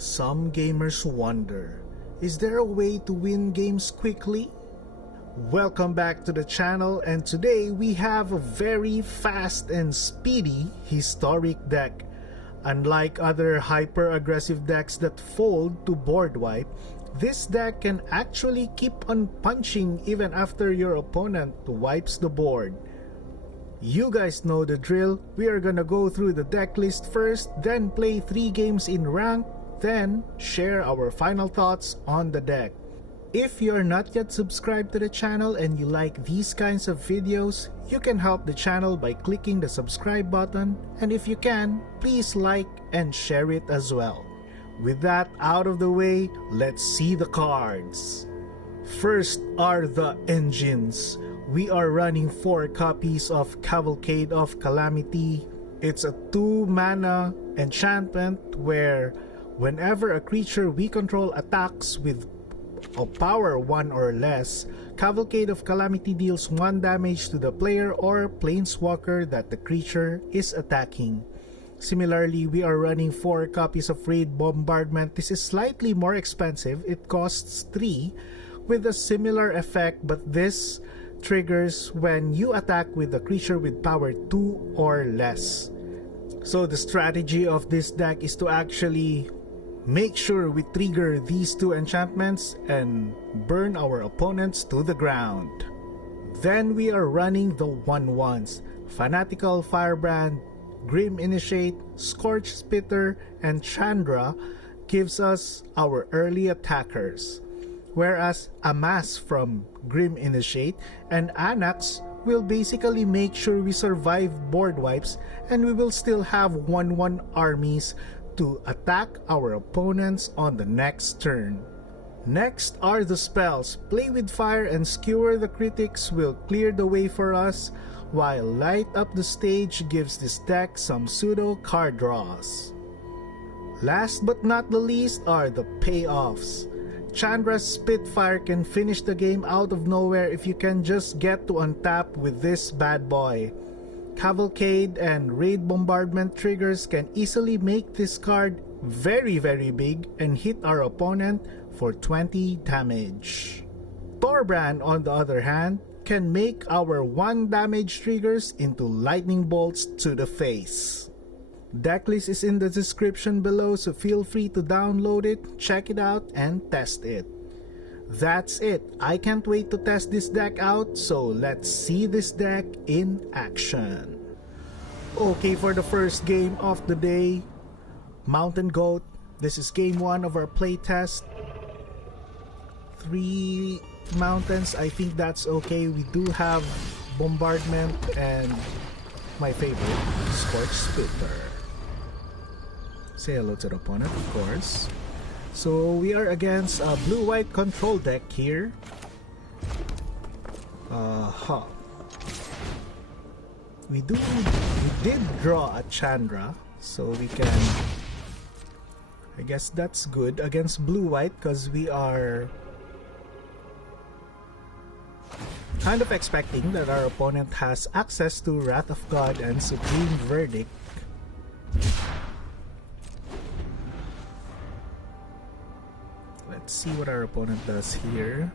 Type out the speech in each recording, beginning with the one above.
Some gamers wonder, is there a way to win games quickly? Welcome back to the channel, and today we have a very fast and speedy historic deck. Unlike other hyper-aggressive decks that fold to board wipe, this deck can actually keep on punching even after your opponent wipes the board. You guys know the drill. We are gonna go through the deck list first, then play 3 games in rank, then share our final thoughts on the deck. If you're not yet subscribed to the channel and you like these kinds of videos, you can help the channel by clicking the subscribe button, and if you can, please like and share it as well. With that out of the way, let's see the cards. First are the engines. We are running 4 copies of Cavalcade of Calamity. It's a 2-mana enchantment where whenever a creature we control attacks with a power 1 or less, Cavalcade of Calamity deals 1 damage to the player or planeswalker that the creature is attacking. Similarly, we are running 4 copies of Raid Bombardment. This is slightly more expensive. It costs 3 with a similar effect, but this triggers when you attack with a creature with power 2 or less. So the strategy of this deck is to actually make sure we trigger these 2 enchantments and burn our opponents to the ground. Then we are running the 1/1s. Fanatical Firebrand, Grim Initiate, Scorch Spitter, and Chandra gives us our early attackers. Whereas Amass from Grim Initiate and Anax will basically make sure we survive board wipes, and we will still have 1/1 armies to attack our opponents on the next turn. Next are the spells. Play with Fire and Skewer the Critics will clear the way for us, while Light Up the Stage gives this deck some pseudo card draws. Last but not the least are the payoffs. Chandra's Spitfire can finish the game out of nowhere if you can just get to untap with this bad boy. Cavalcade and Raid Bombardment triggers can easily make this card very big and hit our opponent for 20 damage. Torbran, on the other hand, can make our 1 damage triggers into lightning bolts to the face. Decklist is in the description below, so feel free to download it, check it out, and test it. That's it. I can't wait to test this deck out, so let's see this deck in action. Okay, for the first game of the day, Mountain Goat. This is game 1 of our playtest. 3 mountains, I think that's okay. We do have Bombardment and my favorite, Scorch Spitter. Say hello to the opponent, of course. So we are against a blue-white control deck here. We did draw a Chandra, so we can, I guess that's good against blue-white, because we are kind of expecting that our opponent has access to Wrath of God and Supreme Verdict. Let's see what our opponent does here.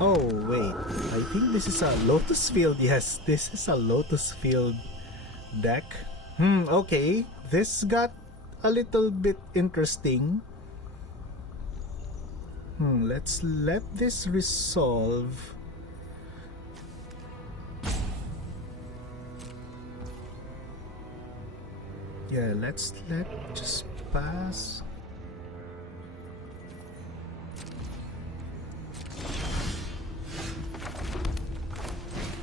Oh wait, I think this is a Lotus Field. Yes, this is a Lotus Field deck. Okay, this got a little bit interesting. Let's let this resolve. Yeah, let's just pass.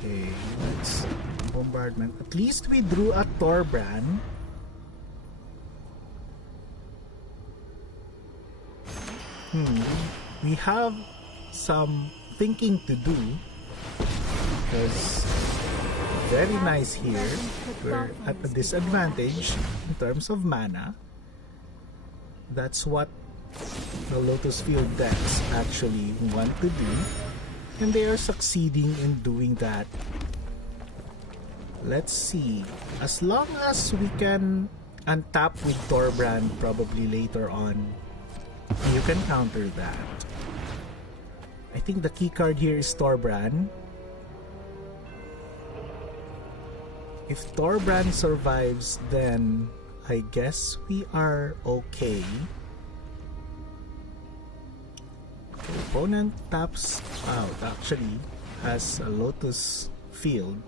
Okay, let's Bombardment. At least we drew a Torbran. We have some thinking to do, because very nice here. We're at a disadvantage in terms of mana. That's what the Lotus Field decks actually want to do, and they are succeeding in doing that. Let's see. As long as we can untap with Torbran probably later on, you can counter that. I think the key card here is Torbran. If Torbran survives, then I guess we are okay. The opponent taps out, actually has a Lotus field,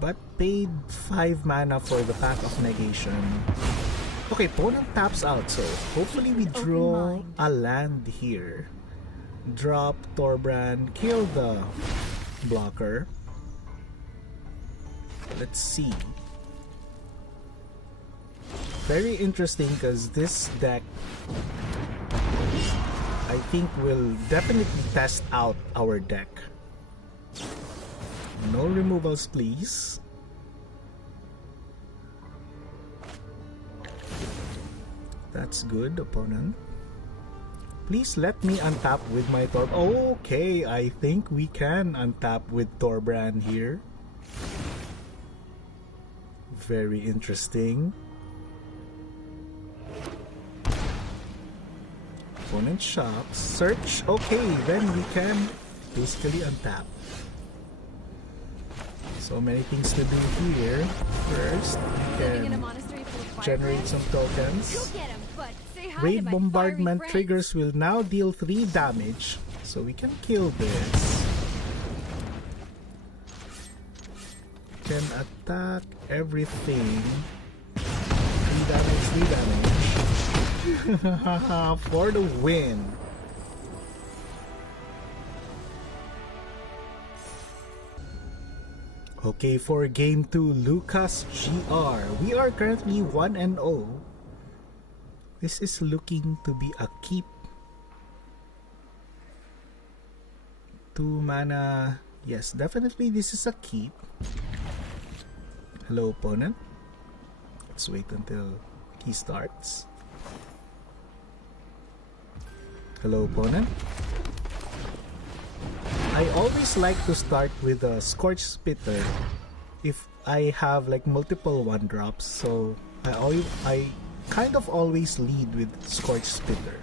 but paid 5 mana for the Path of Negation. Okay, opponent taps out, so hopefully we draw a land here. Drop Torbran, kill the blocker. Let's see. Very interesting because this deck, I think, will definitely test out our deck. No removals, please. That's good, opponent. Please let me untap with my Torb. Okay, I think we can untap with Torbran here. Very interesting. Opponent shops. Search. Okay, then we can basically untap. So many things to do here. First, we can generate some tokens. Raid Bombardment triggers will now deal 3 damage, so we can kill this. Can attack everything. 3 damage, 3 damage. For the win. Okay, for game 2, Lucas GR. We are currently 1-0. This is looking to be a keep. 2 mana. Yes, definitely this is a keep. Hello, opponent. Let's wait until he starts. Hello, opponent. I always like to start with a Scorch Spitter if I have like multiple 1-drops, so I kind of always lead with Scorch Spitter.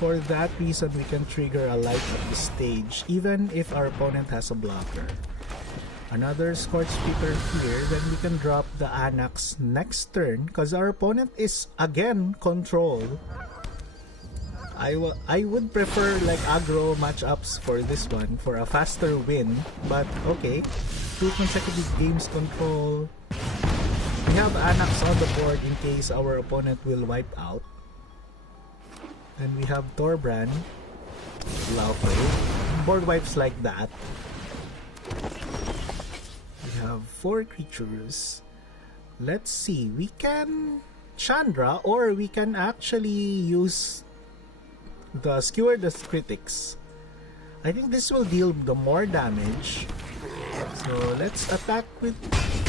For that reason, we can trigger a light at the stage even if our opponent has a blocker. Another Scorch Spitter here, then we can drop the Anax next turn because our opponent is again control. I would prefer like aggro matchups for this one for a faster win, but okay. 2 consecutive games control. We have Anax on the board in case our opponent will wipe out. And we have Torbran. Laughter. Board wipes like that. We have 4 creatures. Let's see. We can Chandra, or we can actually use the Skewer the Critics. I think this will deal the more damage. So let's attack with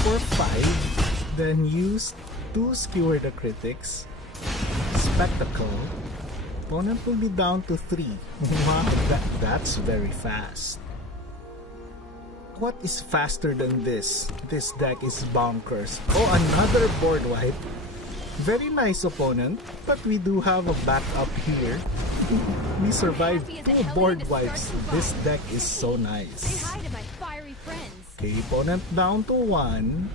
4-5. Then use 2 Skewer the Critics. Spectacle. Opponent will be down to 3. Wow, that's very fast. What is faster than this? This deck is bonkers. Oh, another board wipe. Very nice, opponent, but we do have a backup here. We survived 2 board wipes. This deck is so nice. Okay, opponent down to 1.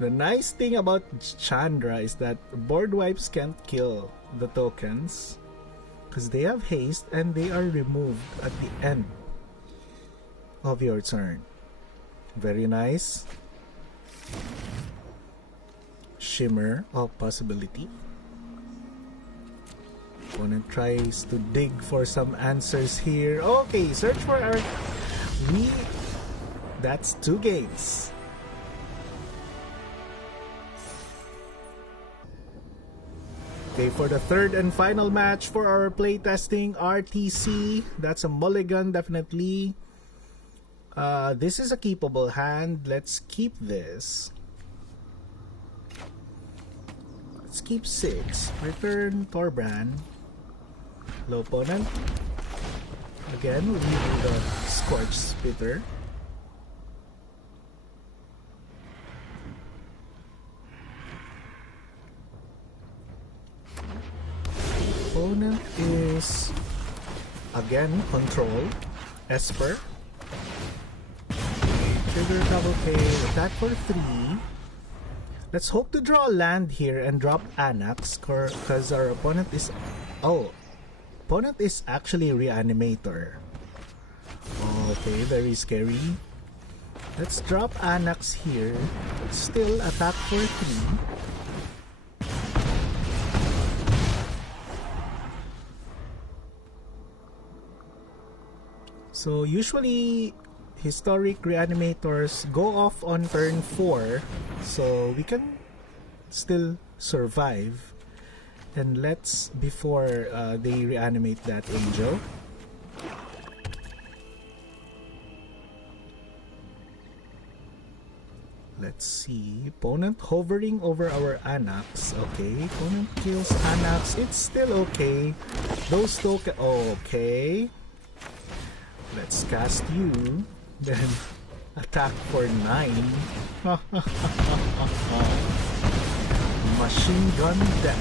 The nice thing about Chandra is that board wipes can't kill the tokens because they have haste and they are removed at the end of your turn. Very nice. Shimmer of possibility. Opponent tries to dig for some answers here. Okay, search for our... That's 2 games. Okay, for the 3rd and final match for our playtesting RTC. That's a mulligan, definitely. This is a keepable hand. Let's keep this. Let's keep 6. Return Torbran. Hello, opponent. Again, we need the Scorch Spitter. Opponent is again control Esper. Trigger Cavalcade, attack for 3. Let's hope to draw a land here and drop Anax, because our opponent is... Oh, opponent is actually Reanimator. Okay, very scary. Let's drop Anax here. Still attack for 3. So usually historic reanimators go off on turn 4, so we can still survive. And let's, before they reanimate that angel, let's see. Opponent hovering over our Anax. Okay, opponent kills Anax. It's still okay. Those tokens. Okay. Let's cast you. Then attack for 9. Machine gun deck.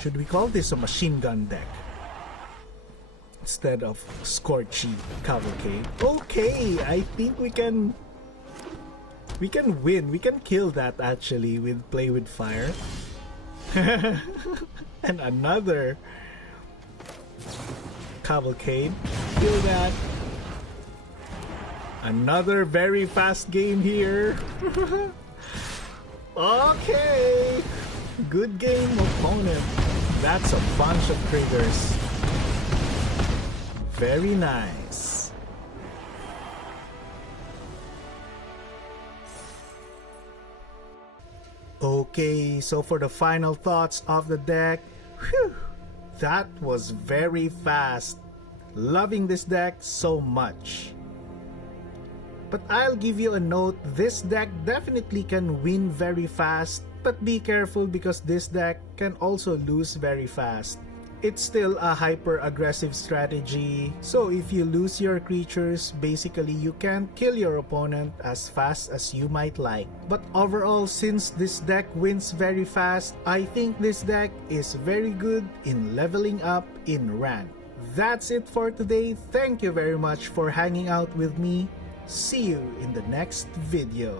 Should we call this a machine gun deck instead of Scorchy Cavalcade? Okay, I think we can win. We can kill that actually with Play with Fire. And another Cavalcade. Kill that. Another very fast game here. Okay. Good game, opponent. That's a bunch of triggers. Very nice. Okay, so for the final thoughts of the deck, whew, that was very fast. Loving this deck so much. But I'll give you a note, this deck definitely can win very fast, but be careful because this deck can also lose very fast. It's still a hyper-aggressive strategy, so if you lose your creatures, basically you can't kill your opponent as fast as you might like. But overall, since this deck wins very fast, I think this deck is very good in leveling up in rank. That's it for today. Thank you very much for hanging out with me. See you in the next video.